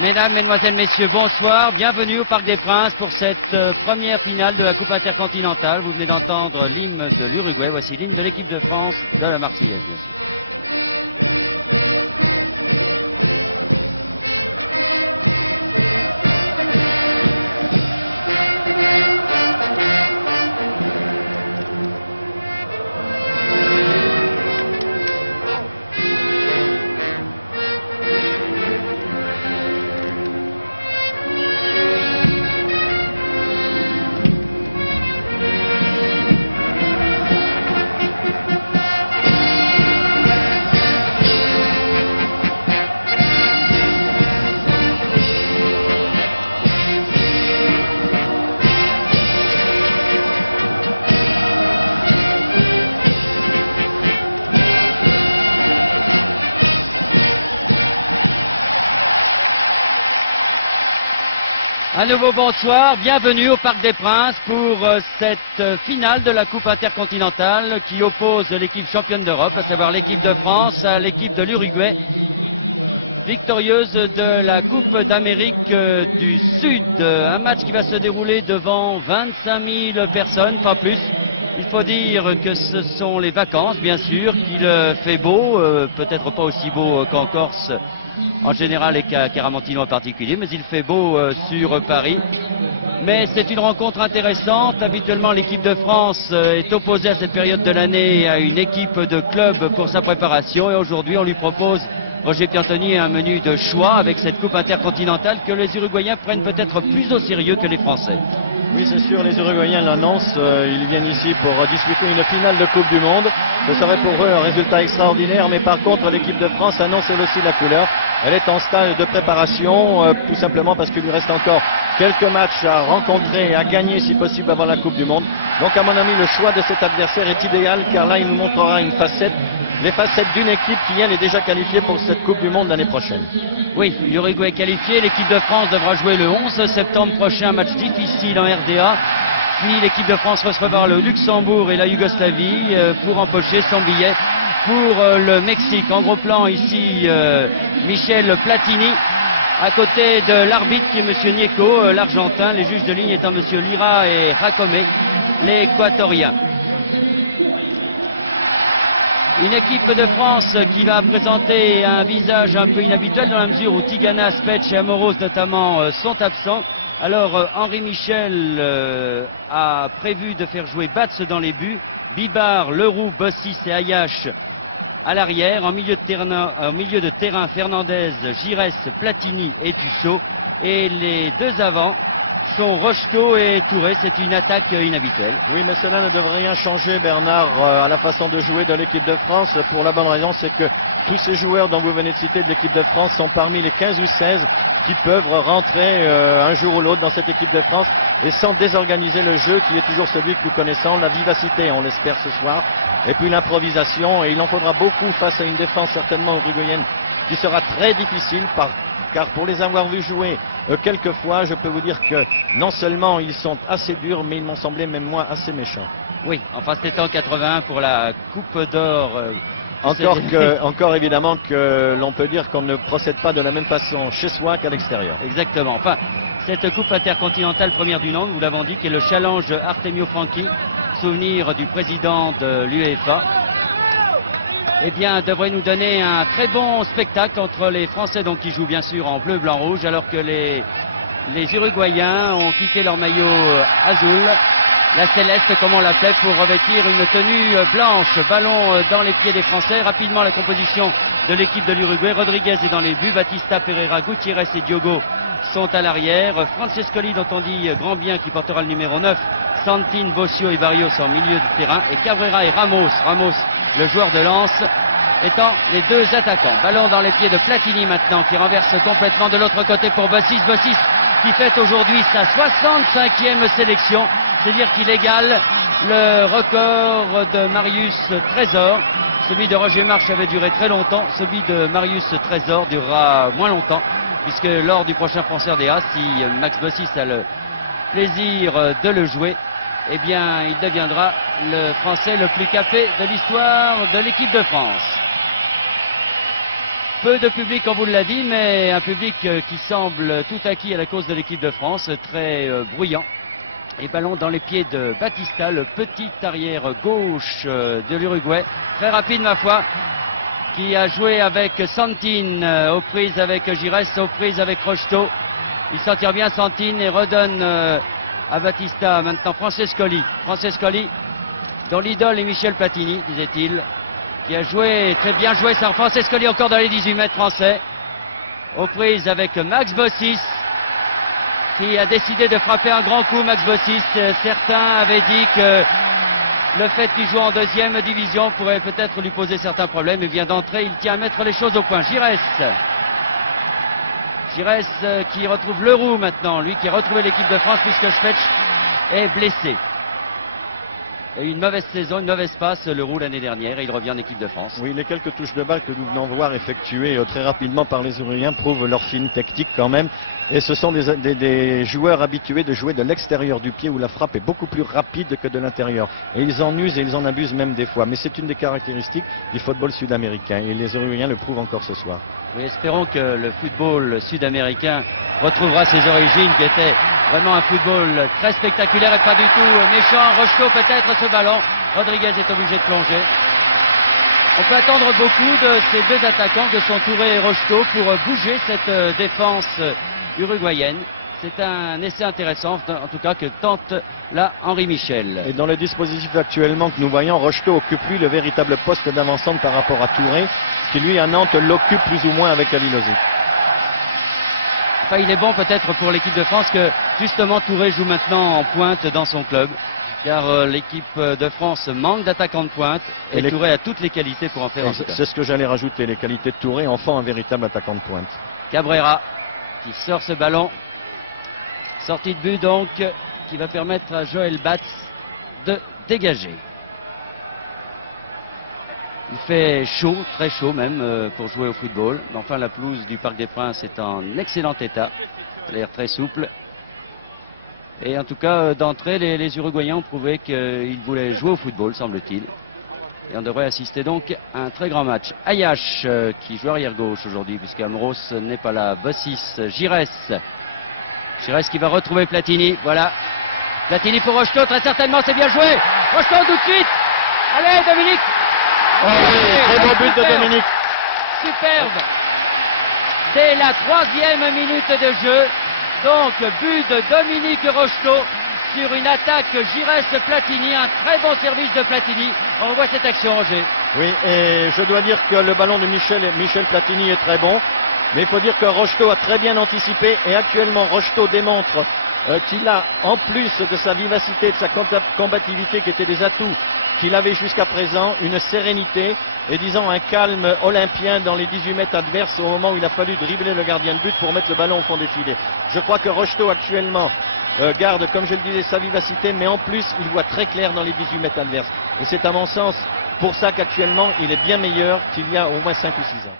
Mesdames, Mesdemoiselles, Messieurs, bonsoir. Bienvenue au Parc des Princes pour cette première finale de la Coupe intercontinentale. Vous venez d'entendre l'hymne de l'Uruguay. Voici l'hymne de l'équipe de France, de la Marseillaise, bien sûr. Un nouveau bonsoir, bienvenue au Parc des Princes pour cette finale de la Coupe intercontinentale qui oppose l'équipe championne d'Europe, à savoir l'équipe de France, à l'équipe de l'Uruguay, victorieuse de la Coupe d'Amérique du Sud. Un match qui va se dérouler devant 25 000 personnes, pas plus. Il faut dire que ce sont les vacances, bien sûr, qu'il fait beau, peut-être pas aussi beau qu'en Corse en général et qu'à Caramontino en particulier, mais il fait beau sur Paris. Mais c'est une rencontre intéressante. Habituellement, l'équipe de France est opposée à cette période de l'année à une équipe de club pour sa préparation. Et aujourd'hui, on lui propose, Roger Piantoni, un menu de choix avec cette Coupe intercontinentale que les Uruguayens prennent peut-être plus au sérieux que les Français. Oui, c'est sûr, les Uruguayens l'annoncent, ils viennent ici pour disputer une finale de Coupe du Monde. Ce serait pour eux un résultat extraordinaire, mais par contre l'équipe de France annonce elle aussi la couleur. Elle est en stade de préparation, tout simplement parce qu'il lui reste encore quelques matchs à rencontrer et à gagner si possible avant la Coupe du Monde. Donc à mon avis, le choix de cet adversaire est idéal, car là il nous montrera une facette, les facettes d'une équipe qui elle est déjà qualifiée pour cette Coupe du Monde l'année prochaine. Oui, l'Uruguay est qualifié, l'équipe de France devra jouer le 11 septembre prochain, match difficile en RDA. Puis l'équipe de France recevra le Luxembourg et la Yougoslavie pour empocher son billet pour le Mexique. En gros plan ici, Michel Platini, à côté de l'arbitre qui est M. Nieco, l'Argentin. Les juges de ligne étant M. Lira et Jacome, l'Équatorien. Une équipe de France qui va présenter un visage un peu inhabituel dans la mesure où Tigana, Spetch et Amoros notamment sont absents. Alors Henri Michel a prévu de faire jouer Batz dans les buts, Bibar, Leroux, Bossis et Ayache à l'arrière. En milieu de terrain, Fernandez, Giresse, Platini et Tussaud. Et les deux avants sont Rochko et Touré. C'est une attaque inhabituelle. Oui, mais cela ne devrait rien changer, Bernard, à la façon de jouer de l'équipe de France, pour la bonne raison, c'est que tous ces joueurs dont vous venez de citer de l'équipe de France sont parmi les 15 ou 16 qui peuvent rentrer un jour ou l'autre dans cette équipe de France et sans désorganiser le jeu qui est toujours celui que nous connaissons, la vivacité, on l'espère ce soir, et puis l'improvisation, et il en faudra beaucoup face à une défense certainement uruguayenne qui sera très difficile car pour les avoir vus jouer quelques fois, je peux vous dire que non seulement ils sont assez durs, mais ils m'ont semblé même moi assez méchants. Oui, enfin c'était en 81 pour la Coupe d'Or. Encore évidemment que l'on peut dire qu'on ne procède pas de la même façon chez soi qu'à l'extérieur. Exactement. Enfin, cette Coupe intercontinentale première du nom, nous l'avons dit, qui est le challenge Artemio Franchi, souvenir du président de l'UEFA, eh bien, devrait nous donner un très bon spectacle entre les Français, donc qui jouent bien sûr en bleu, blanc, rouge, alors que les Uruguayens ont quitté leur maillot azul, la céleste comme on l'appelait, pour revêtir une tenue blanche. Ballon dans les pieds des Français. Rapidement la composition de l'équipe de l'Uruguay. Rodriguez est dans les buts, Batista, Pereira, Gutiérrez et Diogo sont à l'arrière. Francescoli, dont on dit grand bien, qui portera le numéro 9. Santin, Bossio et Barrios en milieu de terrain. Et Cabrera et Ramos, le joueur de lance, étant les deux attaquants. Ballon dans les pieds de Platini maintenant, qui renverse complètement de l'autre côté pour Bossis. Bossis qui fête aujourd'hui sa 65e sélection. C'est-à-dire qu'il égale le record de Marius Trésor. Celui de Roger March avait duré très longtemps. Celui de Marius Trésor durera moins longtemps, puisque lors du prochain France RDA, si Max Bossis a le plaisir de le jouer, eh bien, il deviendra le Français le plus capé de l'histoire de l'équipe de France. Peu de public, on vous l'a dit, mais un public qui semble tout acquis à la cause de l'équipe de France, très bruyant. Et ballon dans les pieds de Batista, le petit arrière gauche de l'Uruguay. Très rapide, ma foi, qui a joué avec Santine, aux prises avec Giresse, aux prises avec Rocheteau. Il s'en tire bien, Santine, et redonne à Batista. Maintenant, Francescoli, dont l'idole est Michel Platini, disait-il, qui a joué, très bien joué, ça. Francescoli encore dans les 18 mètres français. Aux prises avec Max Bossis, qui a décidé de frapper un grand coup. Max Bossis, certains avaient dit que le fait qu'il joue en deuxième division pourrait peut-être lui poser certains problèmes. Et vient d'entrer, il tient à mettre les choses au point. Giresse qui retrouve Leroux maintenant, lui qui a retrouvé l'équipe de France puisque Schwetsch est blessé. Et une mauvaise saison, une mauvaise passe, Leroux l'année dernière, et il revient en équipe de France. Oui, les quelques touches de balle que nous venons voir effectuées très rapidement par les Uruguayens prouvent leur fine technique quand même. Et ce sont des joueurs habitués de jouer de l'extérieur du pied où la frappe est beaucoup plus rapide que de l'intérieur. Et ils en usent et ils en abusent même des fois. Mais c'est une des caractéristiques du football sud-américain. Et les Uruguayens le prouvent encore ce soir. Oui, espérons que le football sud-américain retrouvera ses origines, qui étaient vraiment un football très spectaculaire et pas du tout méchant. Rocheteau peut-être ce ballon. Rodriguez est obligé de plonger. On peut attendre beaucoup de ces deux attaquants que sont Touré et Rocheteau pour bouger cette défense uruguayenne. C'est un essai intéressant, en tout cas, que tente là Henri Michel. Et dans le dispositif actuellement que nous voyons, Rocheteau occupe lui le véritable poste d'avancement par rapport à Touré, qui lui à Nantes l'occupe plus ou moins avec Ali Lozic. Enfin, il est bon peut-être pour l'équipe de France que justement Touré joue maintenant en pointe dans son club, car l'équipe de France manque d'attaquants de pointe et Touré a toutes les qualités pour en faire un. C'est ce que j'allais rajouter, les qualités de Touré en font un véritable attaquant de pointe. Cabrera qui sort ce ballon, sortie de but donc, qui va permettre à Joël Batz de dégager. Il fait chaud, très chaud même, pour jouer au football. Mais enfin, la pelouse du Parc des Princes est en excellent état. Elle a l'air très souple. Et en tout cas, d'entrée, les Uruguayens ont prouvé qu'ils voulaient jouer au football, semble-t-il. Et on devrait assister donc à un très grand match. Ayash, qui joue arrière gauche aujourd'hui, puisqu'Amros n'est pas là. Bossis, Giresse qui va retrouver Platini. Voilà. Platini pour Rocheteau, très certainement, c'est bien joué. Rocheteau tout de suite. Allez, Dominique. Oh, très beau but de Dominique. Superbe. Dès la 3e minute de jeu. Donc, but de Dominique Rocheteau sur une attaque Giresse-Platini. Un très bon service de Platini. On voit cette action, Roger. Oui, et je dois dire que le ballon de Michel Platini est très bon. Mais il faut dire que Rocheteau a très bien anticipé. Et actuellement, Rocheteau démontre qu'il a, en plus de sa vivacité, de sa combativité qui étaient des atouts qu'il avait jusqu'à présent, une sérénité et disons un calme olympien dans les 18 mètres adverses au moment où il a fallu dribbler le gardien de but pour mettre le ballon au fond des filets. Je crois que Rocheteau actuellement garde, comme je le disais, sa vivacité, mais en plus il voit très clair dans les 18 mètres adverses. Et c'est à mon sens pour ça qu'actuellement il est bien meilleur qu'il y a au moins 5 ou 6 ans.